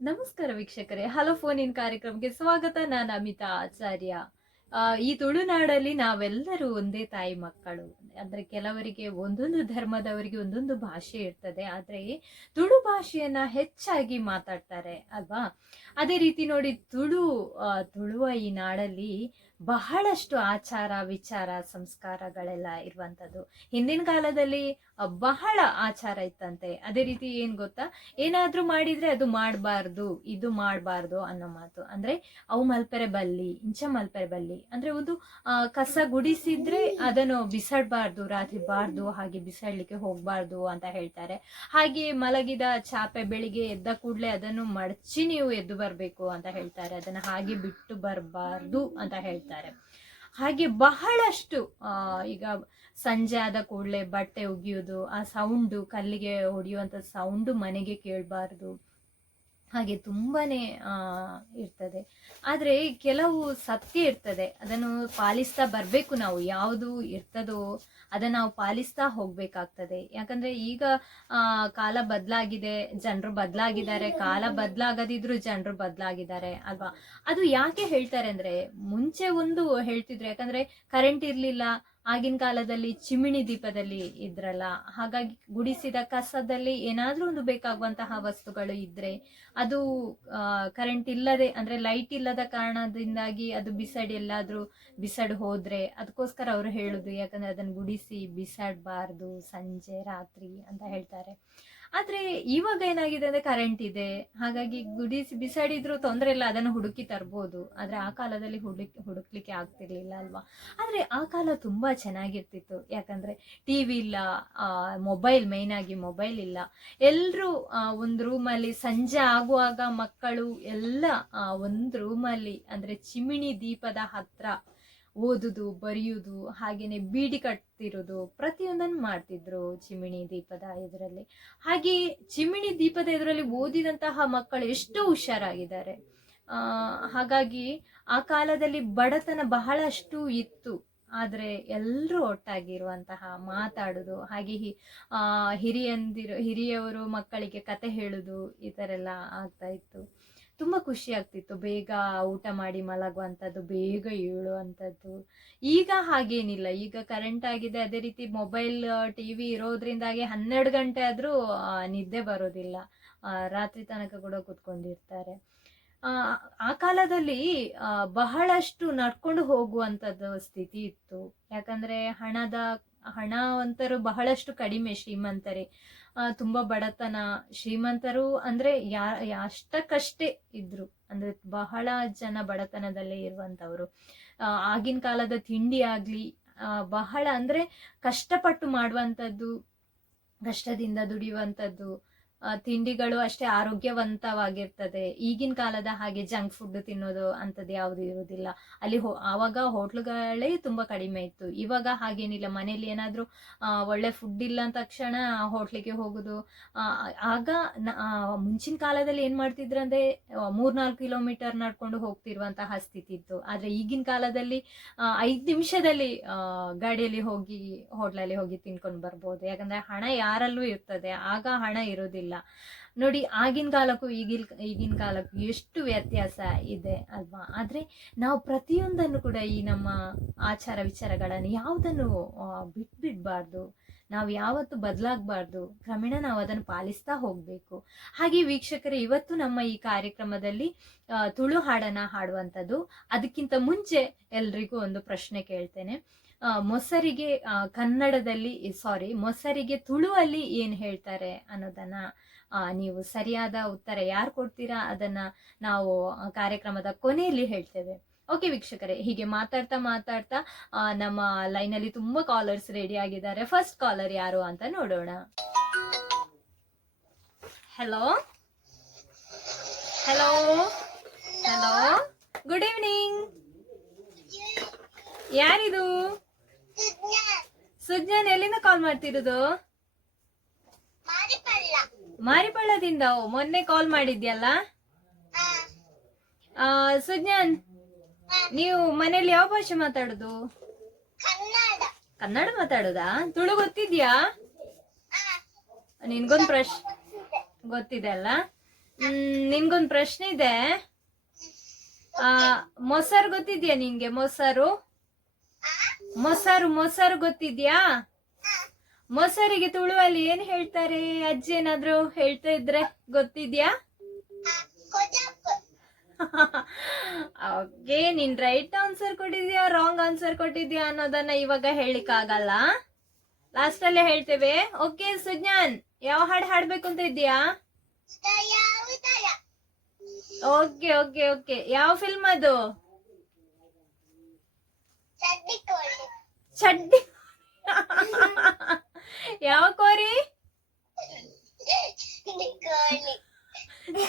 ನಮಸ್ಕಾರ ವೀಕ್ಷಕರೇ. Hello phone in ಕಾರ್ಯಕ್ರಮಕ್ಕೆ ಸ್ವಾಗತ. ನಾನು ಅಮಿತಾ ಆಚಾರ್ಯ. ಈ ತುಳುನಾಡಲ್ಲಿ ನಾವೆಲ್ಲರೂ ಒಂದೇ ತಾಯಿ ಮಕ್ಕಳು. ಅಂದರೆ ಕೆಲವರಿಗೆ ಒಂದೊಂದು ಧರ್ಮದವರಿಗೆ ಒಂದೊಂದು ಭಾಷೆ ಇರ್ತದೆ. ಆದ್ರೆ ತುಳು ಭಾಷೆಯನ್ನ ಹೆಚ್ಚಾಗಿ ಮಾತಾಡ್ತಾರೆ, ಅಲ್ವಾ? ಅದೇ ರೀತಿ ನೋಡಿ, ತುಳು ತುಳುವ ಈ ನಾಡಲ್ಲಿ ಬಹಳಷ್ಟು ಆಚಾರ ವಿಚಾರ ಸಂಸ್ಕಾರಗಳೆಲ್ಲ ಇರುವಂಥದ್ದು. ಹಿಂದಿನ ಕಾಲದಲ್ಲಿ ಬಹಳ ಆಚಾರ ಇತ್ತಂತೆ. ಅದೇ ರೀತಿ ಏನ್ ಗೊತ್ತಾ? ಏನಾದ್ರೂ ಮಾಡಿದ್ರೆ ಅದು ಮಾಡಬಾರ್ದು, ಇದು ಮಾಡಬಾರ್ದು ಅನ್ನೋ ಮಾತು. ಅಂದ್ರೆ ಅವು ಮಲ್ಪೆರೆ ಬಲ್ಲಿ, ಇಂಚ ಮಲ್ಪೆರೆ ಬಲ್ಲಿ. ಅಂದ್ರೆ ಒಂದು ಕಸ ಗುಡಿಸಿದ್ರೆ ಅದನ್ನು ಬಿಸಾಡಬಾರ್ದು, ರಾತ್ರಿ ಬಾರ್ದು, ಹಾಗೆ ಬಿಸಾಡ್ಲಿಕ್ಕೆ ಹೋಗ್ಬಾರ್ದು ಅಂತ ಹೇಳ್ತಾರೆ. ಹಾಗೆ ಮಲಗಿದ ಚಾಪೆ ಬೆಳಿಗ್ಗೆ ಎದ್ದ ಕೂಡಲೇ ಅದನ್ನು ಮಡಚಿ ನೀವು ಎದ್ದು ಬರಬೇಕು ಅಂತ ಹೇಳ್ತಾರೆ. ಅದನ್ನ ಹಾಗೆ ಬಿಟ್ಟು ಬರಬಾರ್ದು ಅಂತ ಹೇಳ್ತಾರೆ. ಹಾಗೆ ಬಹಳಷ್ಟು ಈಗ ಸಂಜೆ ಆದ ಕೂಡಲೇ ಬಟ್ಟೆ ಒಗೆಯೋದು ಆ ಸೌಂಡು ಕಲ್ಲಿಗೆ ಹೊಡೆಯುವಂಥ ಸೌಂಡು ಮನೆಗೆ ಕೇಳಬಾರ್ದು. ಹಾಗೆ ತುಂಬಾನೇ ಇರ್ತದೆ. ಆದರೆ ಕೆಲವು ಸತ್ಯ ಇರ್ತದೆ. ಅದನ್ನು ಪಾಲಿಸ್ತಾ ಬರಬೇಕು ನಾವು. ಯಾವುದು ಇರ್ತದೋ ಅದನ್ನು ನಾವು ಪಾಲಿಸ್ತಾ ಹೋಗ್ಬೇಕಾಗ್ತದೆ. ಯಾಕಂದರೆ ಈಗ ಕಾಲ ಬದಲಾಗಿದೆ, ಜನರು ಬದಲಾಗಿದ್ದಾರೆ. ಕಾಲ ಬದಲಾಗದಿದ್ರು ಜನರು ಬದಲಾಗಿದ್ದಾರೆ, ಅಲ್ವಾ? ಅದು ಯಾಕೆ ಹೇಳ್ತಾರೆ ಅಂದರೆ, ಮುಂಚೆ ಒಂದು ಹೇಳ್ತಿದ್ರು. ಯಾಕಂದರೆ ಕರೆಂಟ್ ಇರ್ಲಿಲ್ಲ ಆಗಿನ ಕಾಲದಲ್ಲಿ ಚಿಮಿಣಿ ದೀಪದಲ್ಲಿ ಇದ್ರಲ್ಲ, ಹಾಗಾಗಿ ಗುಡಿಸಿದ ಕಸದಲ್ಲಿ ಏನಾದ್ರೂ ಒಂದು ಬೇಕಾಗುವಂತಹ ವಸ್ತುಗಳು ಇದ್ರೆ ಅದು ಕರೆಂಟ್ ಇಲ್ಲದೆ, ಅಂದ್ರೆ ಲೈಟ್ ಇಲ್ಲದ ಕಾರಣದಿಂದಾಗಿ ಅದು ಬಿಸಾಡಿ ಎಲ್ಲಾದ್ರೂ ಬಿಸಾಡ್ ಹೋದ್ರೆ ಅದಕ್ಕೋಸ್ಕರ ಅವರು ಹೇಳುದು, ಯಾಕಂದ್ರೆ ಅದನ್ನ ಗುಡಿಸಿ ಬಿಸಾಡಬಾರ್ದು ಸಂಜೆ, ರಾತ್ರಿ ಅಂತ ಹೇಳ್ತಾರೆ. ಆದ್ರೆ ಇವಾಗ ಏನಾಗಿದೆ ಅಂದ್ರೆ ಕರೆಂಟ್ ಇದೆ, ಹಾಗಾಗಿ ಗುಡಿಸಿ ಬಿಸಾಡಿದ್ರು ತೊಂದರೆ ಇಲ್ಲ, ಅದನ್ನು ಹುಡುಕಿ ತರ್ಬೋದು. ಆದ್ರೆ ಆ ಕಾಲದಲ್ಲಿ ಹುಡುಕ್, ಹುಡುಕ್ಲಿಕ್ಕೆ ಆಗ್ತಿರ್ಲಿಲ್ಲ ಅಲ್ವಾ? ಆದ್ರೆ ಆ ಕಾಲ ತುಂಬಾ ಚೆನ್ನಾಗಿರ್ತಿತ್ತು. ಯಾಕಂದ್ರೆ ಟಿವಿ ಇಲ್ಲ ಮೊಬೈಲ್ ಮೈನ್ ಆಗಿ ಮೊಬೈಲ್ ಇಲ್ಲ. ಎಲ್ಲರೂ ಒಂದು ರೂಮಲ್ಲಿ ಸಂಜೆ ಆಗುವಾಗ ಮಕ್ಕಳು ಎಲ್ಲ ಒಂದು ರೂಮಲ್ಲಿ ಅಂದ್ರೆ ಚಿಮಿಣಿ ದೀಪದ ಹತ್ರ ಓದುದು ಬರೆಯುವುದು ಹಾಗೇನೆ ಬೀಡಿ ಕಟ್ತಿರೋದು ಪ್ರತಿಯೊಂದನ್ನು ಮಾಡ್ತಿದ್ರು ಚಿಮಿಣಿ ದೀಪದ ಇದರಲ್ಲಿ ಹಾಗೆ ಚಿಮಿಣಿ ದೀಪದ ಇದರಲ್ಲಿ ಓದಿದಂತಹ ಮಕ್ಕಳು ಎಷ್ಟೋ ಹುಷಾರಾಗಿದ್ದಾರೆ. ಹಾಗಾಗಿ ಆ ಕಾಲದಲ್ಲಿ ಬಡತನ ಬಹಳಷ್ಟು ಇತ್ತು. ಆದ್ರೆ ಎಲ್ಲರೂ ಒಟ್ಟಾಗಿರುವಂತಹ ಮಾತಾಡೋದು, ಹಾಗೆ ಹಿ- ಹಿರಿಯಂದಿರು, ಹಿರಿಯವರು ಮಕ್ಕಳಿಗೆ ಕತೆ ಹೇಳೋದು ಈ ಥರ ಎಲ್ಲ ಆಗ್ತಾ ಇತ್ತು. ತುಂಬ ಖುಷಿ ಆಗ್ತಿತ್ತು. ಬೇಗ ಊಟ ಮಾಡಿ ಮಲಗುವಂಥದ್ದು ಬೇಗ ಏಳುವಂಥದ್ದು ಈಗ ಹಾಗೇನಿಲ್ಲ. ಈಗ ಕರೆಂಟ್ ಆಗಿದೆ, ಅದೇ ರೀತಿ ಮೊಬೈಲ್ ಟಿ ವಿ ಇರೋದ್ರಿಂದಾಗಿ ಹನ್ನೆರಡು ಗಂಟೆ ಆದರೂ ನಿದ್ದೆ ಬರೋದಿಲ್ಲ. ರಾತ್ರಿ ತನಕ ಕೂಡ ಕುತ್ಕೊಂಡಿರ್ತಾರೆ. ಆ ಕಾಲದಲ್ಲಿ ಬಹಳಷ್ಟು ನಡ್ಕೊಂಡು ಹೋಗುವಂಥದ್ದು ಸ್ಥಿತಿ ಇತ್ತು. ಯಾಕಂದ್ರೆ ಹಣದ, ಹಣವಂತರು ಬಹಳಷ್ಟು ಕಡಿಮೆ ಶ್ರೀಮಂತರೇ. ತುಂಬ ಬಡತನ. ಶ್ರೀಮಂತರು ಅಂದ್ರೆ ಯಾ ಅಷ್ಟಕ್ಕಷ್ಟೇ ಇದ್ರು, ಅಂದ್ರೆ ಬಹಳ ಜನ ಬಡತನದಲ್ಲೇ ಇರುವಂತವ್ರು. ಆಗಿನ ಕಾಲದ ತಿಂಡಿ ಆಗ್ಲಿ ಬಹಳ ಅಂದ್ರೆ ಕಷ್ಟಪಟ್ಟು ಮಾಡುವಂಥದ್ದು ಕಷ್ಟದಿಂದ ದುಡಿಯುವಂಥದ್ದು ತಿಂಡಿಗಳು ಅಷ್ಟೇ ಆರೋಗ್ಯವಂತವಾಗಿರ್ತದೆ. ಈಗಿನ ಕಾಲದ ಹಾಗೆ ಜಂಕ್ ಫುಡ್ ತಿನ್ನೋದು ಅಂಥದ್ದು ಯಾವುದು ಇರುವುದಿಲ್ಲ ಅಲ್ಲಿ ಹೋ, ಆವಾಗ ಹೋಟ್ಲುಗಳೇ ತುಂಬಾ ಕಡಿಮೆ ಇತ್ತು. ಇವಾಗ ಹಾಗೇನಿಲ್ಲ. ಮನೇಲಿ ಏನಾದರೂ ಒಳ್ಳೆ ಫುಡ್ ಇಲ್ಲ ಅಂದ ತಕ್ಷಣ ಹೋಟ್ಲಿಗೆ ಹೋಗುದು. ಆಗ ಮುಂಚಿನ ಕಾಲದಲ್ಲಿ ಏನ್ ಮಾಡ್ತಿದ್ರಂದ್ರೆ ಮೂರ್ನಾಲ್ಕು ಕಿಲೋಮೀಟರ್ ನಡ್ಕೊಂಡು ಹೋಗ್ತಿರುವಂತಹ ಸ್ಥಿತಿ ಇತ್ತು. ಆದ್ರೆ ಈಗಿನ ಕಾಲದಲ್ಲಿ ಐದ್ ನಿಮಿಷದಲ್ಲಿ ಗಾಡಿಯಲ್ಲಿ ಹೋಗಿ, ಹೋಟ್ಲಲ್ಲಿ ಹೋಗಿ ತಿನ್ಕೊಂಡು ಬರ್ಬೋದು. ಯಾಕಂದ್ರೆ ಹಣ ಯಾರಲ್ಲೂ ಇರ್ತದೆ. ಆಗ ಹಣ ಇರೋದಿಲ್ಲ. ನೋಡಿ, ಆಗಿನ ಕಾಲಕ್ಕೂ ಈಗಿನ ಈಗಿನ ಕಾಲಕ್ಕೂ ಎಷ್ಟು ವ್ಯತ್ಯಾಸ ಇದೆ ಅಲ್ವಾ? ಆದ್ರೆ ನಾವು ಪ್ರತಿಯೊಂದನ್ನು ಕೂಡ ಈ ನಮ್ಮ ಆಚಾರ ವಿಚಾರಗಳನ್ನು ಯಾವುದನ್ನು ಬಿಟ್ಬಿಡ್ಬಾರ್ದು. ನಾವು ಯಾವತ್ತು ಬದಲಾಗಬಾರ್ದು. ಕ್ರಮೇಣ ನಾವು ಅದನ್ನು ಪಾಲಿಸ್ತಾ ಹೋಗಬೇಕು. ಹಾಗೆ ವೀಕ್ಷಕರೇ, ಇವತ್ತು ನಮ್ಮ ಈ ಕಾರ್ಯಕ್ರಮದಲ್ಲಿ ತುಳು ಹಾಡನ್ನು ಹಾಡುವಂಥದ್ದು. ಅದಕ್ಕಿಂತ ಮುಂಚೆ ಎಲ್ರಿಗೂ ಒಂದು ಪ್ರಶ್ನೆ ಕೇಳ್ತೇನೆ. ಮೊಸರಿಗೆ ಕನ್ನಡದಲ್ಲಿ ಸಾರಿ ಮೊಸರಿಗೆ ತುಳುವಲ್ಲಿ ಏನು ಹೇಳ್ತಾರೆ ಅನ್ನೋದನ್ನ ನೀವು ಸರಿಯಾದ ಉತ್ತರ ಯಾರು ಕೊಡ್ತೀರಾ ಅದನ್ನ ನಾವು ಕಾರ್ಯಕ್ರಮದ ಕೊನೆಯಲ್ಲಿ ಹೇಳ್ತೇವೆ. ಓಕೆ ವೀಕ್ಷಕರೇ, ಹೀಗೆ ಮಾತಾಡ್ತಾ ಮಾತಾಡ್ತಾ ನಮ್ಮ ಲೈನಲ್ಲಿ ತುಂಬಾ ಕಾಲರ್ಸ್ ರೆಡಿ ಆಗಿದ್ದಾರೆ. ಫಸ್ಟ್ ಕಾಲರ್ ಯಾರು ಅಂತ ನೋಡೋಣ. Hello hello hello good evening ಯಾರಿದು? ಸುಜ್ಞಾನ್ ಎಲ್ಲಿಂದ ಕಾಲ್ ಮಾಡ್ತಿರೋದು? ಮಾರಿಪಳ್ಳದಿಂದ? ಮೊನ್ನೆ ಕಾಲ್ ಮಾಡಿದ್ಯಲ್ಲ? ಸುಜ್ಞಾನ್, ನೀವು ಮನೇಲಿ ಯಾವ ಭಾಷೆ ಮಾತಾಡುದು? ಕನ್ನಡ ಮಾತಾಡುದಾ? ತುಳು ಗೊತ್ತಿದ್ಯಾ? ನಿನ್ಗೊಂದ್ ಪ್ರಶ್, ಗೊತ್ತಿದೆ ಅಲ್ಲ? ಹ್ಮ್, ನಿನ್ಗೊಂದ್ ಪ್ರಶ್ನೆ ಇದೆ. ಮೊಸರು ಗೊತ್ತಿದ್ಯಾ ನಿನ್ಗೆ, ಮೊಸರು? ಮೊಸರು ಮೊಸರು ಗೊತ್ತಿದ್ಯಾ? ಮೊಸರಿಗೆ ತುಳುವಲ್ಲಿ ಏನ್ ಹೇಳ್ತಾರೆ? ಅಜ್ಜಿ ಏನಾದ್ರು ಹೇಳ್ತಾ ಇದ್ರೆ ಗೊತ್ತಿದ್ಯಾ? ಓಕೆ ನೀನ್ ರೈಟ್ ಆನ್ಸರ್ ಕೊಟ್ಟಿದ್ಯಾ ರಾಂಗ್ ಆನ್ಸರ್ ಕೊಟ್ಟಿದ್ಯಾ ಅನ್ನೋದನ್ನ ಇವಾಗ ಹೇಳಿಕ್ ಆಗಲ್ಲ ಲಾಸ್ಟ್ ಅಲ್ಲೇ ಹೇಳ್ತೇವೆ. ಓಕೆ ಸುಜ್ಞಾನ್ ಯಾವ ಹಾಡು ಹಾಡ್ಬೇಕು ಅಂತ ಇದ್ಯಾ ಓಕೆ ಓಕೆ ಓಕೆ. ಯಾವ ಫಿಲ್ಮ್ ಅದು? ಚಡ್ಡಿ. ಯಾವ ಕೋರಿ?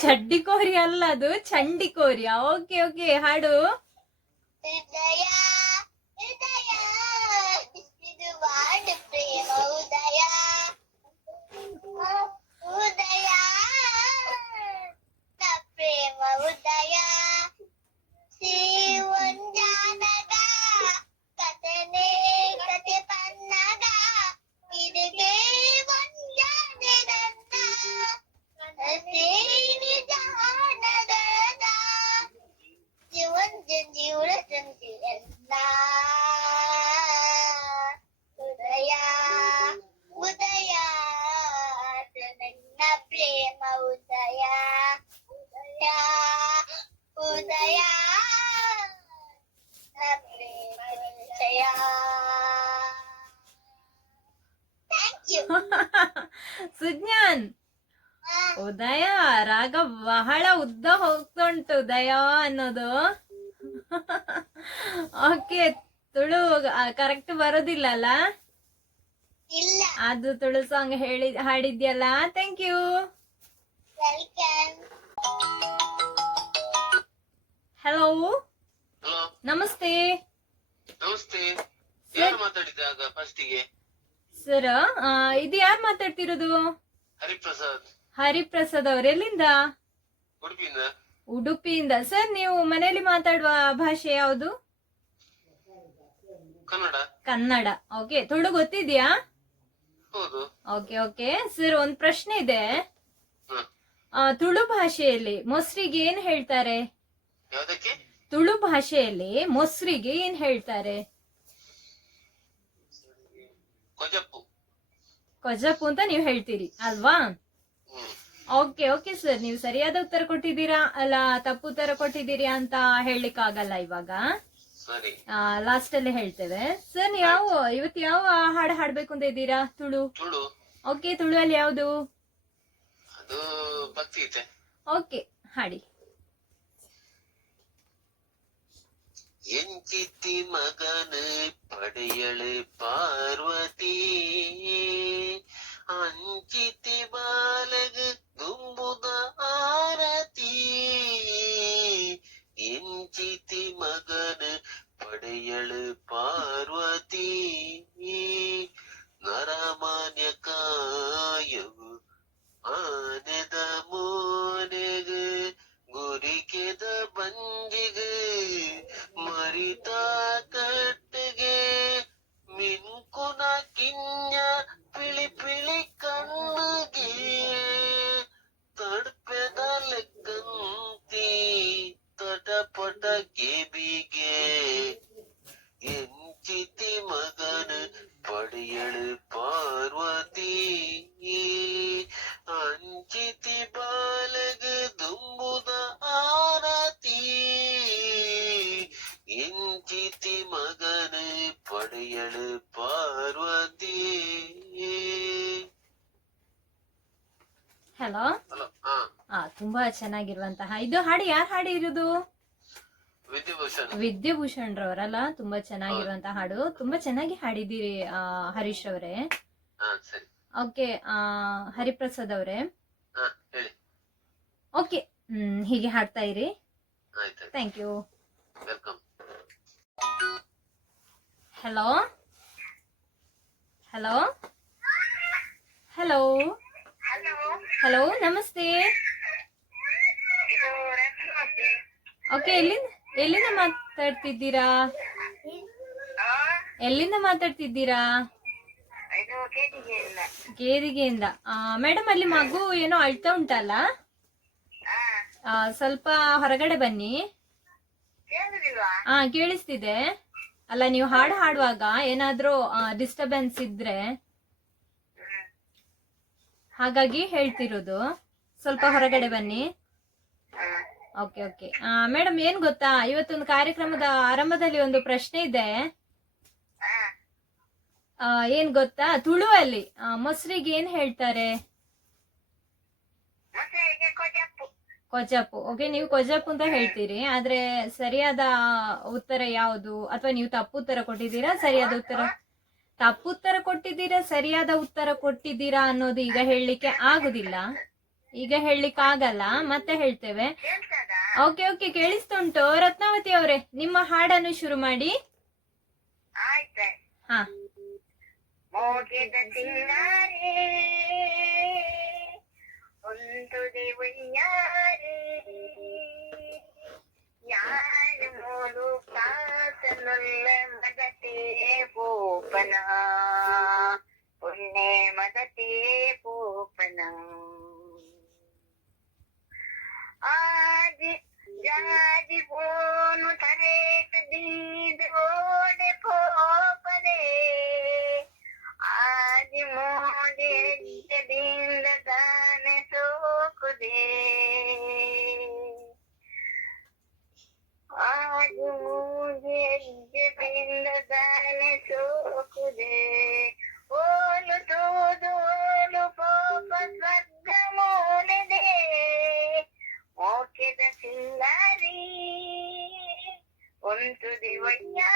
ಚಡ್ಡಿ ಕೋರಿ ಅಲ್ಲ ಅದು ಚಂಡಿ ಕೋರಿ. ಓಕೆ ಓಕೆ ಹಾಡು. ಸುಜ್ಞಾನ್. ಉದಯ ರಾಗ ಬಹಳ ಉದ್ದ ಹೋಗ್ತುಂಟು ಉದಯ ಅನ್ನೋದು. ಓಕೆ ತುಳು ಕರೆಕ್ಟ್ ಬರೋದಿಲ್ಲಲ್ಲ? ಇಲ್ಲ. ಅದು ತುಳು ಸಾಂಗ್ ಹೇಳಿ ಹಾಡಿದ್ಯಲ್ಲ? Thank you welcome hello hello ನಮಸ್ತೆ. ನಮಸ್ತೆ. ಯಾರು ಮಾತಾಡಿದಾಗ ಫಸ್ಟಿಗೆ ಸರ್ ಇದು ಯಾರ್ ಮಾತಾಡ್ತಿರೋದು? ಹರಿಪ್ರಸಾದ್. ಹರಿಪ್ರಸಾದ್ ಅವ್ರ ಎಲ್ಲಿಂದ? ಉಡುಪಿಯಿಂದ. ಉಡುಪಿಯಿಂದ. ಸರ್ ನೀವು ಮನೆಯಲ್ಲಿ ಮಾತಾಡುವ ಭಾಷೆ ಯಾವುದು? ಕನ್ನಡ. ಕನ್ನಡ. ಓಕೆ ತುಳು ಗೊತ್ತಿದ್ಯಾ? ಹೌದು. ಓಕೆ ಓಕೆ ಸರ್ ಒಂದ್ ಪ್ರಶ್ನೆ ಇದೆ. ಆ, ತುಳು ಭಾಷೆಯಲ್ಲಿ ಮೊಸರಿಗೆ ಏನ್ ಹೇಳ್ತಾರೆ? ಯಾವ್ದಕ್ಕೆ? ತುಳು ಭಾಷೆಯಲ್ಲಿ ಮೊಸರಿಗೆ ಏನ್ ಹೇಳ್ತಾರೆ? ಕೊಜಪ್ಪು ಕೊಜಪ್ಪು ಅಂತ ನೀವು ಹೇಳ್ತೀರಿ ಅಲ್ವಾ? ಓಕೆ ಓಕೆ ಸರ್ ನೀವು ಸರಿಯಾದ ಉತ್ತರ ಕೊಟ್ಟಿದ್ದೀರಾ ಅಲ್ಲ ತಪ್ಪು ಉತ್ತರ ಕೊಟ್ಟಿದ್ದೀರಿ ಅಂತ ಹೇಳಲಿಕ್ಕೆ ಆಗಲ್ಲ ಇವಾಗ ಲಾಸ್ಟ್ ಅಲ್ಲಿ ಹೇಳ್ತೇವೆ. ಸರ್ ಯಾವ ಇವತ್ತು ಯಾವ ಹಾಡು ಹಾಡ್ಬೇಕು ಅಂತ ಇದ್ದೀರಾ ತುಳು? ತುಳು. ಓಕೆ ತುಳುವಲ್ಲಿ ಯಾವುದು? ಅದು ಭಕ್ತಿಗೀತೆ. ಓಕೆ ಹಾಡಿ. என் சித்தி மகனு படையளு பார்வதி. அஞ்சித்தி பாலகு கும்புத ஆரதி. என் சித்தி மகனு படையளு பார் ಹಲೋ? ಹಾ. ಆ ತುಂಬಾ ಚೆನ್ನಾಗಿರುವಂತಹ ಇದು ಹಾಡು ಯಾರು ಹಾಡಿರೋದು ಇರೋದು? ವಿದ್ಯಾಭೂಷಣ್. ರವರಲ್ಲ ತುಂಬಾ ಚೆನ್ನಾಗಿರುವಂತಹ ಹಾಡು. ತುಂಬಾ ಚೆನ್ನಾಗಿ ಹಾಡಿದ್ದೀರಿ ಹರೀಶ್ ಅವರೇ. ಓಕೆ ಹರಿಪ್ರಸಾದ್ ಅವರೇ. ಓಕೆ ಹ್ಮ್ ಹೀಗೆ ಹಾಡ್ತಾ ಇರಿ. Thank you hello hello hello hello, ನಮಸ್ತೆ. ಓಕೆ, ಎಲ್ಲಿಂದ ಎಲ್ಲಿಂದ ಮಾತಾಡ್ತಿದ್ದೀರಾ? ಎಲ್ಲಿಂದ ಮಾತಾಡ್ತಿದ್ದೀರಾ? ಕೇದಿಗೆಯಿಂದ ಮೇಡಮ್, ಅಲ್ಲಿ ಮಗು ಏನೋ ಅಳ್ತಾ ಉಂಟಲ್ಲ? ಸ್ವಲ್ಪ ಹೊರಗಡೆ ಬನ್ನಿ. ಹಾ ಕೇಳಿಸ್ತಿದೆ. ಅಲ್ಲ, ನೀವು ಹಾಡು ಹಾಡುವಾಗ ಏನಾದ್ರೂ ಡಿಸ್ಟರ್ಬೆನ್ಸ್ ಇದ್ರೆ. ಹಾಗಾಗಿ ಹೇಳ್ತಿರೋದು. ಸ್ವಲ್ಪ ಹೊರಗಡೆ ಬನ್ನಿ. Okay okay. ಮೇಡಮ್ ಏನ್ ಗೊತ್ತಾ? ಇವತ್ತೊಂದು ಕಾರ್ಯಕ್ರಮದ ಆರಂಭದಲ್ಲಿ ಒಂದು ಪ್ರಶ್ನೆ ಇದೆ. ಏನ್ ಗೊತ್ತಾ? ತುಳುವಲ್ಲಿ ಆ, ಮೊಸರಿಗೆ ಏನ್ ಹೇಳ್ತಾರೆ? ಕೊಜಾಪು. ಓಕೆ ನೀವು ಕೊಜಾಪು ಅಂತ ಹೇಳ್ತೀರಿ. ಆದ್ರೆ ಸರಿಯಾದ ಉತ್ತರ ಯಾವುದು? ಅಥವಾ ನೀವು ತಪ್ಪು ಉತ್ತರ ಕೊಟ್ಟಿದ್ದೀರಾ? ಸರಿಯಾದ ಉತ್ತರ? ತಪ್ಪು ಉತ್ತರ ಕೊಟ್ಟಿದ್ದೀರಾ, ಸರಿಯಾದ ಉತ್ತರ ಕೊಟ್ಟಿದ್ದೀರಾ ಅನ್ನೋದು ಈಗ ಹೇಳಲಿಕ್ಕೆ ಆಗುದಿಲ್ಲ. ಈಗ ಹೇಳಲಿಕ್ಕೆ ಆಗಲ್ಲ, ಮತ್ತೆ ಹೇಳ್ತೇವೆ. ಓಕೆ ಓಕೆ ಕೇಳಿಸ್ತುಂಟು ರತ್ನಾವತಿ ಅವರೇ, ನಿಮ್ಮ ಹಾಡನ್ನು ಶುರು ಮಾಡಿ. ಹಾ. मदते पूपना पुण्ये मदते पूपना आज जाज पोनु थरेक दीद ओडे पोपरे आज मोदे दींद दान सोक दे। جود الجبل بان سوق ذي ولدود ولفوف صد مولدي وكذا في النار قمت بويا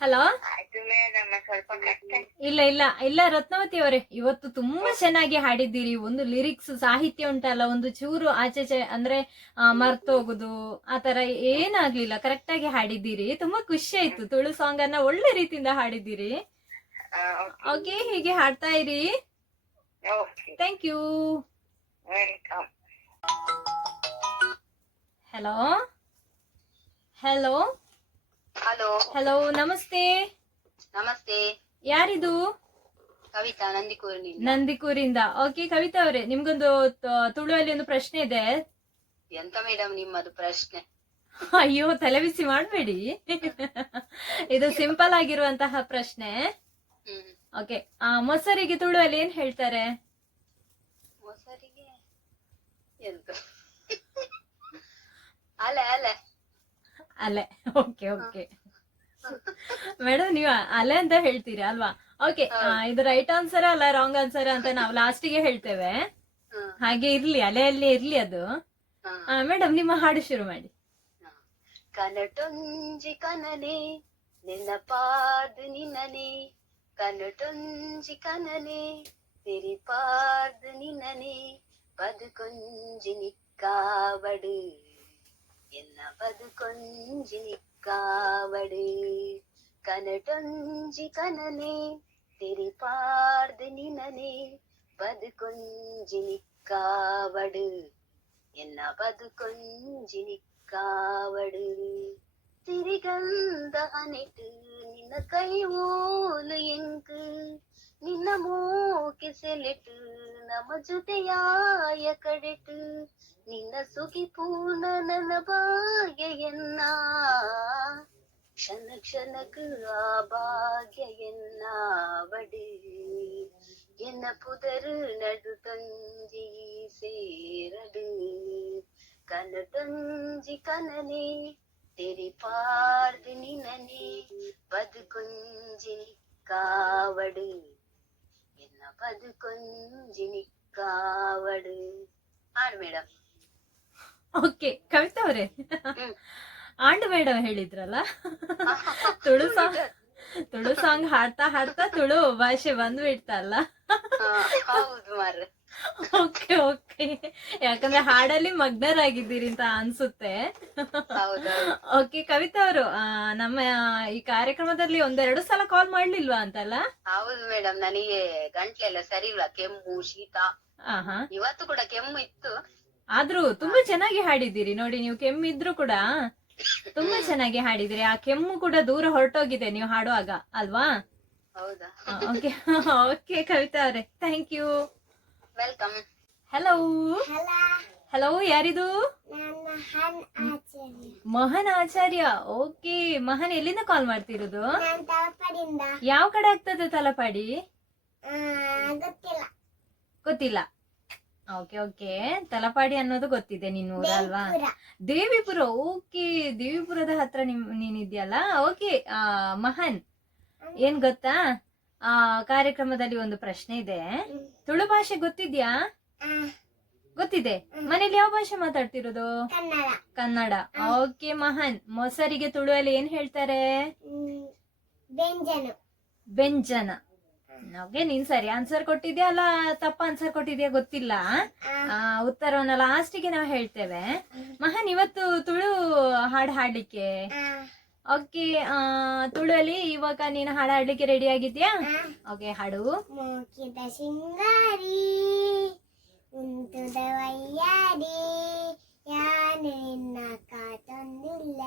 ಹಲೋ? ಇಲ್ಲ ಇಲ್ಲ. ಇಲ್ಲ ರತ್ನವತಿ ಅವರೇ ಇವತ್ತು ತುಂಬಾ ಚೆನ್ನಾಗಿ ಹಾಡಿದ್ದೀರಿ. ಒಂದು ಲಿರಿಕ್ಸ್ ಸಾಹಿತ್ಯ ಉಂಟಲ್ಲ ಒಂದು ಚೂರು ಆಚೆಚೆ ಅಂದ್ರೆ ಮರ್ತೋಗುದು ಆತರ ಏನಾಗ್ಲಿಲ್ಲ. ಕರೆಕ್ಟ್ ಆಗಿ ಹಾಡಿದ್ದೀರಿ. ತುಂಬಾ ಖುಷಿ ಆಯ್ತು. ತುಳು ಸಾಂಗ್ ಅನ್ನ ಒಳ್ಳೆ ರೀತಿಯಿಂದ ಹಾಡಿದ್ದೀರಿ. ಓಕೆ ಹೀಗೆ ಹಾಡ್ತಾ ಇರಿ. Thank you welcome hello hello hello hello ನಮಸ್ತೆ. ನಮಸ್ತೆ. ಯಾರಿದು? ಕವಿತಾ ನಂದಿಕೂರಿನಿಂದ. ನಂದಿಕೂರಿಂದ. ಓಕೆ ಕವಿತಾ ಅವರೇ ನಿಮ್ಗೊಂದು ತುಳುವಲ್ಲಿ ಒಂದು ಪ್ರಶ್ನೆ ಇದೆ. ಎಂತ ಮೇಡಮ್ ನಿಮ್ಮದು ಪ್ರಶ್ನೆ? ಅಯ್ಯೋ ತಲೆಬಿಸಿ ಮಾಡಬೇಡಿ. ಇದು ಸಿಂಪಲ್ ಆಗಿರುವಂತಹ ಪ್ರಶ್ನೆ. ಓಕೆ ಆ ಮೊಸರಿಗೆ ತುಳುವಲ್ಲಿ ಏನ್ ಹೇಳ್ತಾರೆ? ಮೊಸರಿಗೆ ಎಂತ? ಅಲೆ ಅಲೆ. ಅಲೆ. Okay okay. ಮೇಡಮ್ ನೀವು ಅಲೆ ಅಂತ ಹೇಳ್ತೀರಿ ಅಲ್ವಾ? ಓಕೆ ಇದು ರೈಟ್ ಆನ್ಸರ್ ಅಲ್ಲ ರಾಂಗ್ ಆನ್ಸರ್ ಅಂತ ನಾವು ಲಾಸ್ಟಿಗೆ ಹೇಳ್ತೇವೆ? ಹಾಗೆ ಇರ್ಲಿ ಅಲೆಯಲ್ಲಿ ಇರ್ಲಿ ಅದು. ಮೇಡಮ್ ನಿಮ್ಮ ಹಾಡು ಶುರು ಮಾಡಿ. ಕನಟೊಂಜಿ ಕನನೆ ನಿನ್ನ. ಪಾದು ನಿನ್ನನೆ ಕನಟೊಂಜಿ ಕನನೆ ತೆರಿಪಾರ್ದು ನಿನ್ನನೆ ಬದುಕೊಂಜಿ ನಿಕ್ಕಾವಡು. ಎನ್ನ ಬದುಕೊಂಜಿ ನಿಕ್ಕಾವಡು ಕನಟೊಂಜಿ ಕನನೆ ತೆರಿಪಾರ್ದು ನಿನ್ನನೆ ಬದುಕೊಂಜಿ ನಿಕ್ಕಾವಡು ಎನ್ನ ಬದುಕೊಂಜಿ ನಿಕ್ಕಾವಡು ಸಿರಿಗಂಧ ಅನೆಟು ನಿನ್ನ ಕೈ ಓಲು ಎಂಕು ನಿನ್ನ ಮೂಕೆ ಸೆಲೆಟು ನಮ್ಮ ಜೊತೆಯಾಯ ಕಡೆಟು ನಿನ್ನ ಸುಖಿ ಪೂರ್ಣ ನನ್ನ ಭಾಗ್ಯೆಯನ್ನ ಕ್ಷಣ ಕ್ಷಣಕ್ಕೂ ಆ ಭಾಗ್ಯೆಯನ್ನ ವಡಿ என்ன புதரு நடு தஞ்சி சேரடு கன தஞ்சி கனனே தெரி பார்து நினனே பது கொஞ்சி காவடு என்ன பது கொஞ்சி காவடு ஆடு மேடம் ಓಕೆ ಕವಿತಾ ಅವರೇ. ಆಂಡ್ ಮೇಡಮ್ ಹೇಳಿದ್ರಲ್ಲ? ತುಳು ಸಾಂಗ್ ತುಳು ಸಾಂಗ್ ಹಾಡ್ತಾ ಹಾಡ್ತಾ ತುಳು ಭಾಷೆ ಬಂದ್ಬಿಡ್ತಲ್ಲ ಓಕೆ ಓಕೆ. ಯಾಕಂದ್ರೆ ಹಾಡಲ್ಲಿ ಮಗ್ನರಾಗಿದ್ದೀರಿ ಅಂತ ಅನ್ಸುತ್ತೆ. ಓಕೆ ಕವಿತಾ ಅವರು ನಮ್ಮ ಈ ಕಾರ್ಯಕ್ರಮದಲ್ಲಿ ಒಂದೆರಡು ಸಲ ಕಾಲ್ ಮಾಡ್ಲಿಲ್ವಾ ಅಂತಲ್ಲ? ಹೌದು ಮೇಡಮ್ ನನಗೆ ಗಂಟ್ಲೆಲ್ಲ ಸರಿ ಇಲ್ಲ ಕೆಮ್ಮು ಶೀತ. ಇವತ್ತು ಕೂಡ ಕೆಮ್ಮು ಇತ್ತು. ಆದ್ರೂ ತುಂಬಾ ಚೆನ್ನಾಗಿ ಹಾಡಿದ್ದೀರಿ. ನೋಡಿ ನೀವು ಕೆಮ್ಮಿದ್ರು ಕೂಡ ತುಂಬಾ ಚೆನ್ನಾಗಿ ಹಾಡಿದಿರಿ ಆ ಕೆಮ್ಮು ಕೂಡ ದೂರ ಹೊರಟೋಗಿದೆ ನೀವು ಹಾಡುವಾಗ ಅಲ್ವಾ? ಹೌದಾ? ಓಕೆ ಓಕೆ ಕವಿತಾ ಅವರೇ. Thank you welcome hello hello ಯಾರಿದು? ಮಹನ್ ಆಚಾರ್ಯ. ಓಕೆ ಮಹನ್ ಎಲ್ಲಿಂದ ಕಾಲ್ ಮಾಡ್ತಿರೋದು? ಯಾವ ಕಡೆ ಆಗ್ತದೆ ತಲಪಾಡಿ? ಗೊತ್ತಿಲ್ಲ. ಗೊತ್ತಿಲ್ಲ. ಓಕೆ ಓಕೆ ತಲಪಾಡಿ ಅನ್ನೋದು ಗೊತ್ತಿದೆ ನಿನ್ನ ಊರಲ್ವಾ ಪುರ. ದೇವಿಪುರ. ಓಕೆ ದೇವಿಪುರದ ಹತ್ರ ನಿಮ್ ನೀನಿದ್ಯಲ್ಲ ಓಕೆ ಮಹನ್. ಏನ್ ಗೊತ್ತಾ? ಆ ಕಾರ್ಯಕ್ರಮದಲ್ಲಿ ಒಂದು ಪ್ರಶ್ನೆ ಇದೆ. ತುಳು ಭಾಷೆ ಗೊತ್ತಿದ್ಯಾ? ಗೊತ್ತಿದೆ. ಮನೇಲಿ ಯಾವ ಭಾಷೆ ಮಾತಾಡ್ತಿರೋದು? ಕನ್ನಡ. ಓಕೆ ಮಹನ್. ಮೊಸರಿಗೆ ತುಳುವಲ್ಲಿ ಏನ್ ಹೇಳ್ತಾರೆ? ಬೆಂಜನ ಓಕೆ ನೀನ್ ಸರಿ ಆನ್ಸರ್ ಕೊಟ್ಟಿದ್ಯಾ ಅಲ್ಲ ತಪ್ಪ ಆನ್ಸರ್ ಕೊಟ್ಟಿದ್ಯಾ ಗೊತ್ತಿಲ್ಲ? ಆ, ಉತ್ತರವನ್ನ ಲಾಸ್ಟಿಗೆ ನಾವು ಹೇಳ್ತೇವೆ. ಮಹಾನ್ ಇವತ್ತು ತುಳು ಹಾಡ್ ಹಾಡ್ಲಿಕ್ಕೆ? ಆ, ಓಕೆ ತುಳುವಲ್ಲಿ ಇವಾಗ ನೀನು ಹಾಡ್ ಹಾಡ್ಲಿಕ್ಕೆ ರೆಡಿ ಆಗಿದ್ಯಾ? ಓಕೆ ಹಾಡು. ಮೋಕಿದ ಉಂಟುದ ವಯ್ಯಾಡಿ ಯಾನು ನಿನ್ನ ಕಾತೊಂದಿಲ್ಲ.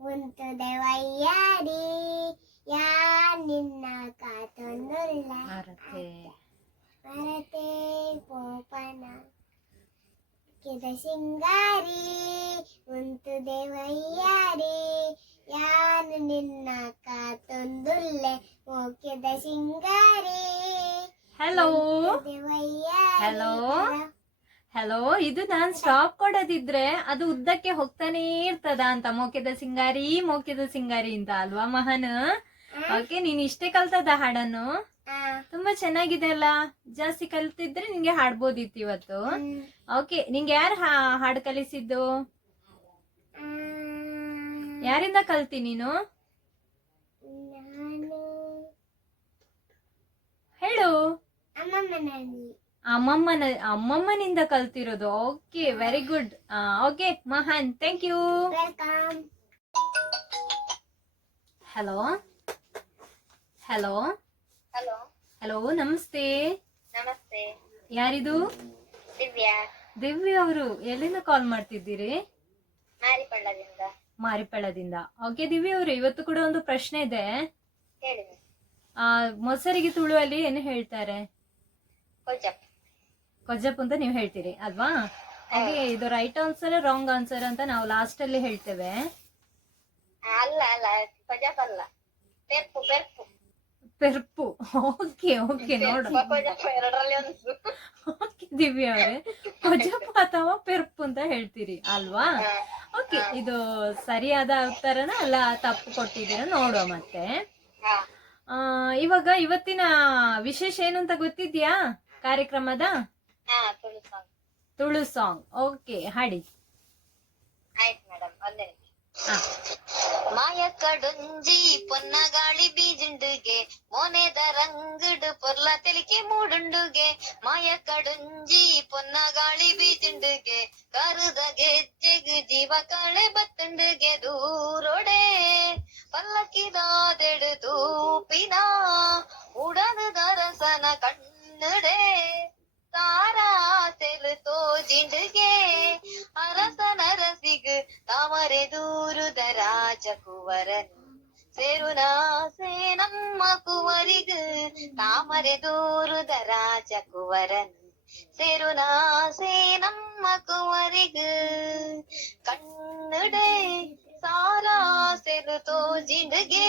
ಸಿಂಗಾರಿ ಉಂಟುದ ವಯ್ಯಾಡಿ ಯಾನ್ ನಿನ್ನ ಕಾತೊಂದಿಲ್ಲ ಭಾರತೆ ಮರತೆ ಪೋಪನ ಕಿದ ಸಿಂಗಾರಿ ಉಂಟು ದೇವಯ್ಯಾರಿ ಯಾನು ನಿನ್ನ ಕಾತೊಂದುಲ್ಲೆ ಮೋಕ್ಯದ ಸಿಂಗಾರಿ ಹಲೋ ದೇವಯ್ಯಾರಿ Hello? ಹಲೋ ಇದು ನಾನ್ ಸ್ಟಾಪ್ ಕೊಡದಿದ್ರೆ ಅದು ಉದ್ದಕ್ಕೆ ಹೋಗ್ತಾನೆ ಇರ್ತದ ಅಂತ. ಮೋಕೆದ ಸಿಂಗಾರಿ ಮೋಕೆದ ಸಿಂಗಾರಿ ಅಂತ ಅಲ್ವಾ ಮಹಾನ್? ಓಕೆ ನೀನ್ ಇಷ್ಟೇ ಕಲ್ತದ ಹಾಡನ್ನು? ತುಂಬಾ ಚೆನ್ನಾಗಿದೆ ಅಲ್ಲ? ಜಾಸ್ತಿ ಕಲ್ತಿದ್ರೆ ನಿಂಗೆ ಹಾಡ್ಬೋದಿತ್ತು ಇವತ್ತು. ಓಕೆ ನಿಂಗೆ ಯಾರು ಹಾಡು ಕಲಿಸಿದ್ದು? ಯಾರಿಂದ ಕಲ್ತಿ ನೀನು? ಹೇಳು. ಅಮ್ಮಮ್ಮನ ಅಮ್ಮಮ್ಮನಿಂದ ಕಲ್ತಿರೋದು. Okay very good okay Mahan thank you hello hello hello ನಮಸ್ತೆ. ನಮಸ್ತೆ. ಯಾರಿದು? ದಿವ್ಯಾ. ದಿವ್ಯ ಅವರು ಎಲ್ಲಿಂದ ಕಾಲ್ ಮಾಡ್ತಿದ್ದೀರಿ? ಮಾರಿಪಳ್ಳದಿಂದ. ಮಾರಿಪಳ್ಳದಿಂದ. ಓಕೆ ದಿವ್ಯ ಅವರು ಇವತ್ತು ಕೂಡ ಒಂದು ಪ್ರಶ್ನೆ ಇದೆ. ಮೊಸರಿಗೆ ತುಳುವಲ್ಲಿ ಏನು ಹೇಳ್ತಾರೆ? ಕೊಜಪ್ ಅಂತ ನೀವು ಹೇಳ್ತೀರಿ ಅಲ್ವಾ? ಹಾಗೆ ಇದು ರೈಟ್ ಆನ್ಸರ್ ರಾಂಗ್ ಆನ್ಸರ್ ಅಂತ ನಾವು ಲಾಸ್ಟ್ ಅಲ್ಲಿ ಹೇಳ್ತೇವೆ. ಅಲ್ಲ ಅಲ್ಲ ಅಲ್ಲ. ಪೆರ್ಪು ಪೆರ್ಪು. ಪೆರ್ಪು. ಓಕೆ ಓಕೆ ನೋಡು. ದಿವ್ಯ ಅವರೇ. ಅಥವಾ ಪೆರ್ಪು ಅಂತ ಹೇಳ್ತೀರಿ ಅಲ್ವಾ? ಓಕೆ ಇದು ಸರಿಯಾದ ಉತ್ತರನ ಅಲ್ಲ ತಪ್ಪು ಕೊಟ್ಟಿದ್ದೀರ ನೋಡುವ ಮತ್ತೆ. ಆ, ಇವಾಗ ಇವತ್ತಿನ ವಿಶೇಷ ಏನು ಅಂತ ಗೊತ್ತಿದ್ಯಾ ಕಾರ್ಯಕ್ರಮದ? Tulu song Tulu song okay ಹಾಡಿ ಆಯ್ತು ಮೇಡಮ್ ಒಂದೇ ನಿಮಿಷ ಹಾ. ಮಾಯ ಕಡುಂಜಿ ಪೊನ್ನಗಾಳಿ ಬೀಜುಂಡುಗೆ ಮೋನೆದ ರಂಗುಡು ಪೊರ್ಲ ತೆಲಿಕೆ ಮೂಡುಂಡುಗೆ ಮಾಯ ಕಡುಂಜಿ ಪೊನ್ನಗಾಳಿ ಬೀಜುಂಡುಗೆ ಕರುದ ಗೆಜ್ಜೆಗು ಜೀವ ಕಳೆ ಬತ್ತುಂಡುಗೆ ದೂರೊಡೆ ರಾಜಕುವರನು ಸೇರುನಾಸೆ ನಮ್ಮ ಕುವರಿಗು ತಾಮರೆ ದೂರುದ ರಾಜಕುವರನು ಸೇರುನಾಸೆ ನಮ್ಮ ಕುವರಿಗು ಕಣ್ಣುಡೆ ಸಾರ ಸೆರುತೋ ಜಿಂಡಗೆ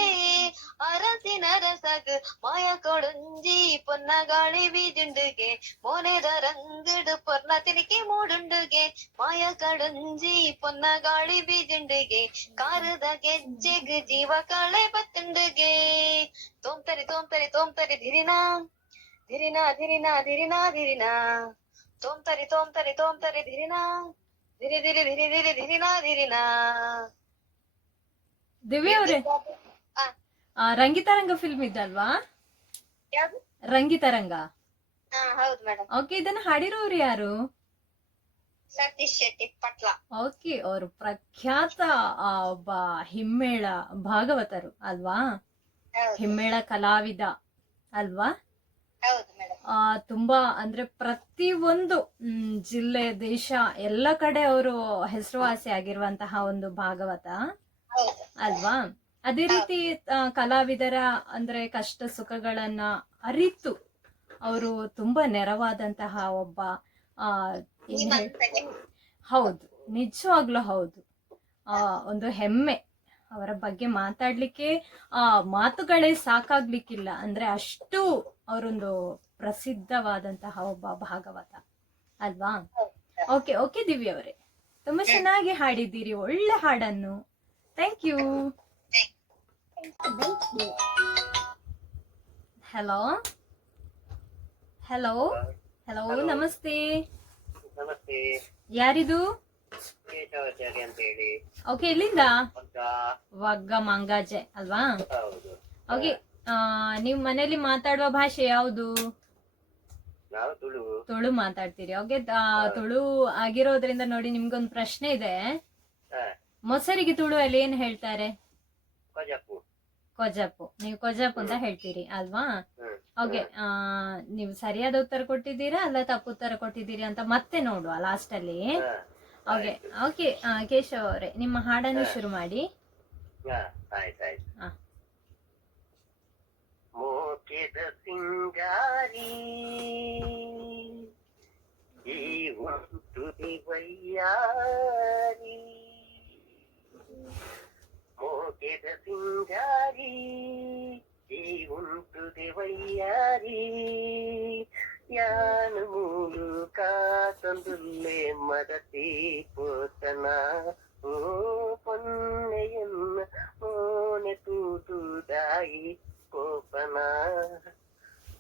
ಅರಸಿನ ರಸಗ್ ಮಾಯ ಕೊಡುಂಜಿ ಪೊನ್ನ ಗಾಳಿ ಬೀಜುಂಡುಗೆ ಮೋನೆದ ರಂಗಡು ಪೊರ್ನ ತಿನಿಕೆ ಮೂಡುಂಡುಗೆ ಮಾಯ ಕಡುಂಜಿ ಪೊನ್ನ ಗಾಳಿ ಬೀಜುಂಡುಗೆ ಕಾರದ ಗೆಜ್ಜೆಗ್ ಜೀವ ಕಳೆ ಬತ್ತುಂಡುಗೆ ತೋಂತರಿ ತೋಂತರಿ ತೋಂತರಿ ಧಿರಿನ ಧಿರಿನ ಧಿರಿನ ಧಿರಿನ ಧಿರಿನ ತೋಂತರಿ ತೋಂತರಿ ತೋಂತರಿ ಧಿರಿನ ಧಿರಿ ಧಿರಿ ಧಿರಿ ಧಿರಿ ಧಿರಿನ ಧಿರಿನ ದಿವ್ಯ ಅವ್ರೆ? ರಂಗಿತರಂಗ ಫಿಲ್ಮ್ ಇದ್ದಲ್ವಾ ರಂಗಿತರಂಗ ಓಕೆ ಇದನ್ನ ಹಾಡಿರೋರು ಯಾರು? ಸತೀಶ್ ಶೆಟ್ಟಿ ಪಟ್ಲ. ಓಕೆ ಅವರು ಪ್ರಖ್ಯಾತ ಒಬ್ಬ ಹಿಮ್ಮೇಳ ಭಾಗವತರು ಅಲ್ವಾ? ಹಿಮ್ಮೇಳ ಕಲಾವಿದ ಅಲ್ವಾ? ಆ ತುಂಬಾ ಅಂದ್ರೆ ಪ್ರತಿ ಒಂದು ಜಿಲ್ಲೆ ದೇಶ ಎಲ್ಲ ಕಡೆ ಅವರು ಹೆಸರುವಾಸಿ ಆಗಿರುವಂತಹ ಒಂದು ಭಾಗವತ. ಅಲ್ವಾ? ಅದೇ ರೀತಿ ಕಲಾವಿದರ ಅಂದ್ರೆ ಕಷ್ಟ ಸುಖಗಳನ್ನ ಅರಿತು ಅವರು ತುಂಬಾ ನೆರವಾದಂತಹ ಒಬ್ಬ ಆ ಹೌದು ನಿಜವಾಗ್ಲೂ ಹೌದು. ಆ ಒಂದು ಹೆಮ್ಮೆ ಅವರ ಬಗ್ಗೆ ಮಾತಾಡ್ಲಿಕ್ಕೆ ಆ ಮಾತುಗಳೇ ಸಾಕಾಗ್ಲಿಕ್ಕಿಲ್ಲ. ಅಂದ್ರೆ ಅಷ್ಟು ಅವರೊಂದು ಪ್ರಸಿದ್ಧವಾದಂತಹ ಒಬ್ಬ ಭಾಗವತ. ಅಲ್ವಾ? ಓಕೆ ಓಕೆ ದಿವ್ಯ ಅವರೇ. ತುಂಬಾ ಚೆನ್ನಾಗಿ ಹಾಡಿದ್ದೀರಿ ಒಳ್ಳೆ ಹಾಡನ್ನು. Thank you hello hello hello ನಮಸ್ತೆ. ನಮಸ್ತೆ. ಯಾರಿದು? ಕೇಶವಾಚಾರ್ಯ ಅಂತ ಹೇಳಿ ಓಕೆ ಎಲ್ಲಿಂದ? ವಗ್ಗ. ಮಂಗಾಜೆ ಅಲ್ವಾ? ಹೌದು. ಓಕೆ ನೀವು ಮನೇಲಿ ಮಾತಾಡುವ ಭಾಷೆ ಯಾವುದು? ನಾವು ತುಳು. ತುಳು ಮಾತಾಡ್ತೀರಿ. ಓಕೆ ತುಳು ಆಗಿರೋದ್ರಿಂದ ನೋಡಿ ನಿಮ್ಗೊಂದು ಪ್ರಶ್ನೆ ಇದೆ. ಮೊಸರಿಗೆ ತುಳು ಅಲ್ಲಿ ಏನ್ ಹೇಳ್ತಾರೆ? ಕೊಜಪ್ಪು ಕೊಜಪ್ಪು ನೀವು ಕೊಜಪ್ಪು ಅಂತ ಹೇಳ್ತೀರಿ ಅಲ್ವಾ? ಓಕೆ ನೀವು ಸರಿಯಾದ ಉತ್ತರ ಕೊಟ್ಟಿದ್ದೀರಾ ಅಲ್ಲ ತಪ್ಪು ಉತ್ತರ ಕೊಟ್ಟಿದ್ದೀರಿ ಅಂತ ಮತ್ತೆ ನೋಡುವ ಲಾಸ್ಟ್ ಅಲ್ಲಿ? ಓಕೆ ಓಕೆ ಕೇಶವ್ ಅವರೇ ನಿಮ್ಮ ಹಾಡನ್ನು ಶುರು ಮಾಡಿ. ಮೋಕೆದ ಸಿಂಗಾರಿ ಈ ಉಂಟು ವಯ್ಯಾರಿ ಮೋಕೆದ ಸಿಂಗಾರಿ ಈ ಉಂಟು ವಯ್ಯಾರಿ ಯಾನು ಮೂಲು ಕಾತೊಂದುಲ್ಲೆ ಮದತಿ ಪೋತನ ಓ ಪೊನ್ನೆಯನ್ನ ಮೋನೆ ತೂತುದಾಯಿ ಕೋಪನ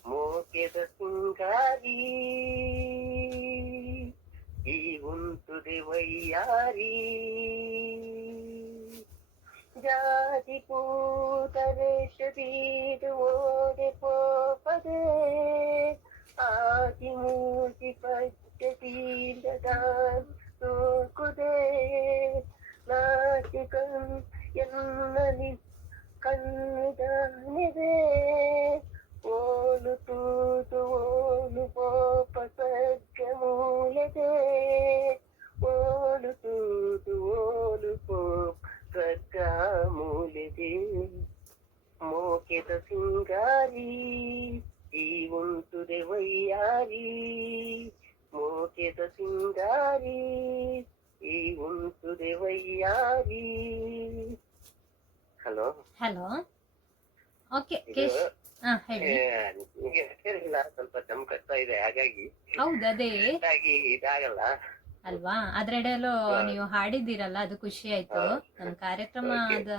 ಮೋಕೆದ ಸಿಂಗಾರಿ ಈ ൂതരശീതോപദേ ആദിമൂർത്തി പദ്ധതിയിലതാകുതേ നാട്ടികം എന്നനി കണ്ണിതേ ഓലു തൂതു ഓലു പോപ്പ സദ്യമൂലതേ ഓലു തൂതു ഓലു പോപ്പ ತೂತು ಓಲು ಪೋಪ ಸಜ್ಜ ಮೂಲೆದೆ ಓಲು ತೂತು ಓಲು ಪೋಪ ಸಜ್ಜ ಮೂಲೆದೆ ಮೋಕೆದ ಸಿಂಗಾರಿ ಈ ಉಂಟುದೆ ವಯ್ಯಾರಿ ಮೋಕೆದ ಸಿಂಗಾರಿ ಈ ಉಂಟುದೆ ವಯ್ಯಾರಿ ಹಲೋ ಹಲೋ ಓಕೆ ಕೇಶ್ ಹಾ ಹೇಳಿ ನಿಮಗೆ ಇಲ್ಲ ಸ್ವಲ್ಪ ಚಮಕತ್ತಾ ಇದೆ ಹಾಗಾಗಿ ಹೌದು ಅದೇ ಹಾಗಾಗಿ ಇದಾಗಲ್ಲ ಅಲ್ವಾ? ಅದ್ರೆಡೆಯಲ್ಲೂ ನೀವು ಹಾಡಿದ್ದೀರಲ್ಲ ಅದು ಖುಷಿ ಆಯ್ತು. ನಮ್ಮ ಕಾರ್ಯಕ್ರಮ ಅದ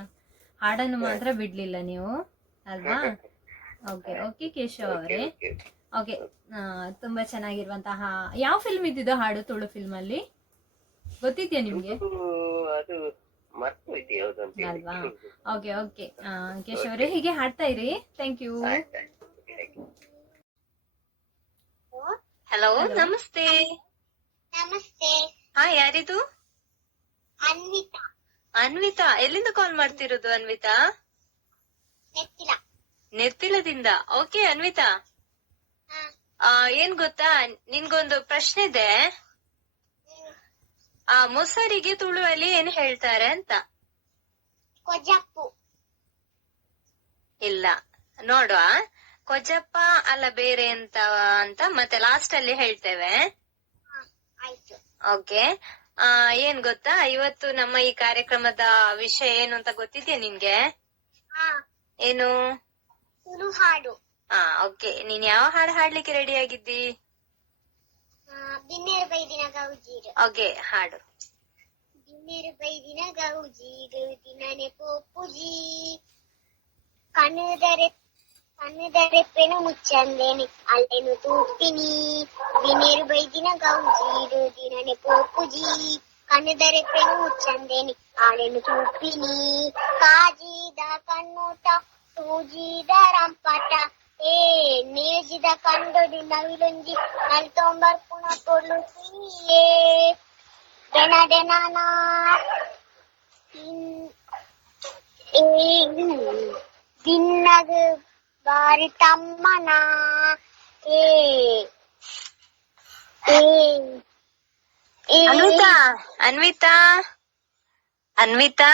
ಹಾಡನ್ನು ಮಾತ್ರ ಬಿಡ್ಲಿಲ್ಲ ನೀವು ಅಲ್ವಾ? ಓಕೆ ಓಕೆ ಕೇಶವ್ ಅವರೇ. ಓಕೆ ತುಂಬಾ ಚೆನ್ನಾಗಿರುವಂತಹ ಯಾವ ಫಿಲ್ಮ್ ಇದ್ದಿದ್ದು ಹಾಡು ತುಳು ಫಿಲ್ಮ್ ಅಲ್ಲಿ? ಗೊತ್ತಿದ್ಯಾ ನಿಮ್ಗೆ? ಅಲ್ವಾ? ಓಕೆ ಓಕೆ ಕೇಶವ್ ಅವರೇ ಹೀಗೆ ಹಾಡ್ತಾ ಇರಿ. Thank you. ಹಲೋ ನಮಸ್ತೆ. ನಮಸ್ತೆ. ಹಾ ಯಾರಿದು? ಅನ್ವಿತಾ. ಅನ್ವಿತಾ ಎಲ್ಲಿಂದ ಕಾಲ್ ಮಾಡ್ತಿರೋದು ಅನ್ವಿತಾ? ನೆತ್ತಿಲ. ನೆತ್ತಿಲದಿಂದ. ಓಕೆ ಅನ್ವಿತಾ. ಹಾ. ಆ, ಏನ್ ಗೊತ್ತಾ? ನಿನ್ಗೊಂದು ಪ್ರಶ್ನೆ ಇದೆ. ಆ ಮೊಸರಿಗೆ ತುಳುವಲ್ಲಿ ಏನ್ ಹೇಳ್ತಾರೆ ಅಂತ? ಕೊಜಪ್ಪು. ಇಲ್ಲ. ನೋಡುವ. ಕೊಜಪ್ಪ ಅಲ್ಲ ಬೇರೆ ಅಂತ ಅಂತ ಮತ್ತೆ ಲಾಸ್ಟ್ ಅಲ್ಲಿ ಹೇಳ್ತೇವೆ. ಓಕೆ. ಆ ಏನ್ ಗೊತ್ತಾ? ಇವತ್ತು ನಮ್ಮ ಈ ಕಾರ್ಯಕ್ರಮದ ವಿಷಯ ಏನು ಅಂತ ಗೊತ್ತಿದ್ಯಾ ನಿನ್ಗೆ? ಹಾ. ಏನು? ಹಾಡು. ಹಾ ಓಕೆ. ನೀನ್ ಯಾವ ಹಾಡು ಹಾಡ್ಲಿಕ್ಕೆ ರೆಡಿ ಆಗಿದ್ದಿ? ಆ, ಬಿನ್ನೇರು ಬೈದಿನ ಗೌಜೀರು. ಓಕೆ ಹಾಡು. ಬಿನ್ನೇರು ಬೈದಿನ ಗೌಜೀರು ದಿನನೆ ಪೋಪುಜಿ. ಕಣ್ಣುದರೆ ಕಣ್ಣುದರೆ ಪೆನು ಮುಚ್ಚಂದೇನೆ ಅಲ್ಲೆನು ತೂಪಿನಿ ಬಿನ್ನೇರು ಬೈದಿನ ಗೌಜೀರು ದಿನನೆ ಪೋಪುಜಿ ಕಣ್ಣುದರೆ ಪೆನು ಮುಚ್ಚಂದೇನೆ ಆಳೆನು ತೂಪಿನಿ ಕಾಜಿದ ಕಣ್ಣೋಟ ತೂಜಿದ ರಂಪಾಟ ಏ ನೇಜಿದ ಕಂಡೊಡಿ ನವಿಲೊಂಜಿ ನಲ್ತೊಂಬರ್ ಪುಣ ಕೊಲ್ಲುತ್ತೀಯೇ ದೆನ ದೆನನ ದಿನ್ನಗ ಬಾರಿ ತಮ್ಮನ ಅನ್ವಿತಾ ಅನ್ವಿತಾ ಅನ್ವಿತಾ?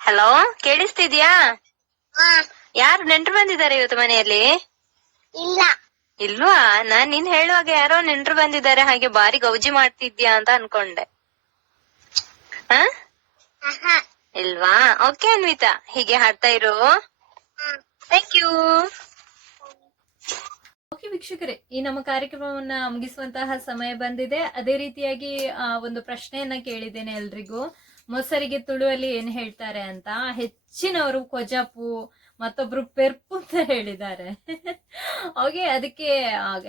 ಹಲೋ ಕೇಳಿಸ್ತಿದ್ಯಾ? ಯಾರು ನೆಂಟ್ರು ಬಂದಿದ್ದಾರೆ ಇವತ್ತು ಮನೆಯಲ್ಲಿ? ಇಲ್ಲ. ಇಲ್ವಾ? ನಾನ್ ನಿನ್ ಹೇಳುವಾಗ ಯಾರೋ ನೆಂಟ್ರು ಬಂದಿದ್ದಾರೆ ಹಾಗೆ ಬಾರಿ ಗೌಜಿ ಮಾಡ್ತಿದ್ಯಾ ಅಂತ ಅನ್ಕೊಂಡೆ. ಇಲ್ವಾ? ಓಕೆ ಅನ್ವಿತಾ. ಹೀಗೆ ಹಾಡ್ತಾ ಇರು. ಥ್ಯಾಂಕ್ ಯು ಓಕೆ ವೀಕ್ಷಕರೇ, ಈ ನಮ್ಮ ಕಾರ್ಯಕ್ರಮವನ್ನ ಮುಗಿಸುವಂತಹ ಸಮಯ ಬಂದಿದೆ. ಅದೇ ರೀತಿಯಾಗಿ ಒಂದು ಪ್ರಶ್ನೆಯನ್ನ ಕೇಳಿದ್ದೇನೆ ಎಲ್ರಿಗೂ. ಮೊಸರಿಗೆ ತುಳುವಲ್ಲಿ ಏನ್ ಹೇಳ್ತಾರೆ ಅಂತ. ಹೆಚ್ಚಿನವರು ಕೊಜಪು, ಮತ್ತೊಬ್ರು ಪೆರ್ಪು ಅಂತ ಹೇಳಿದ್ದಾರೆ. ಹಾಗೆ ಅದಕ್ಕೆ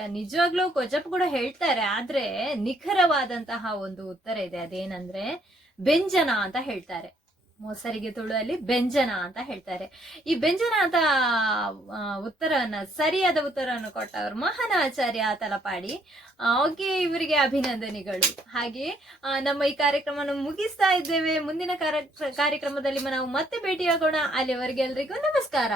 ನಿಜವಾಗ್ಲೂ ಕೊಜಪು ಕೂಡ ಹೇಳ್ತಾರೆ, ಆದ್ರೆ ನಿಖರವಾದಂತಹ ಒಂದು ಉತ್ತರ ಇದೆ. ಅದೇನಂದ್ರೆ, ಬೆಂಜನ ಅಂತ ಹೇಳ್ತಾರೆ. ಮೊಸರಿಗೆ ತುಳುವಲ್ಲಿ ಬೆಂಜನ ಅಂತ ಹೇಳ್ತಾರೆ. ಈ ಬೆಂಜನ ಅಂತ ಉತ್ತರವನ್ನ, ಸರಿಯಾದ ಉತ್ತರವನ್ನು ಕೊಟ್ಟವರು ಮಹಾನ ಆಚಾರ್ಯ ತಲಪಾಡಿ ಓಕೆ ಇವರಿಗೆ ಅಭಿನಂದನೆಗಳು. ಹಾಗೆ ನಮ್ಮ ಈ ಕಾರ್ಯಕ್ರಮವನ್ನು ಮುಗಿಸ್ತಾ ಇದ್ದೇವೆ. ಮುಂದಿನ ಕಾರ್ಯ- ಕಾರ್ಯಕ್ರಮದಲ್ಲಿ ನಾವು ಮತ್ತೆ ಭೇಟಿಯಾಗೋಣ. ಅಲ್ಲಿವರೆಗೆ ಎಲ್ರಿಗೂ ನಮಸ್ಕಾರ.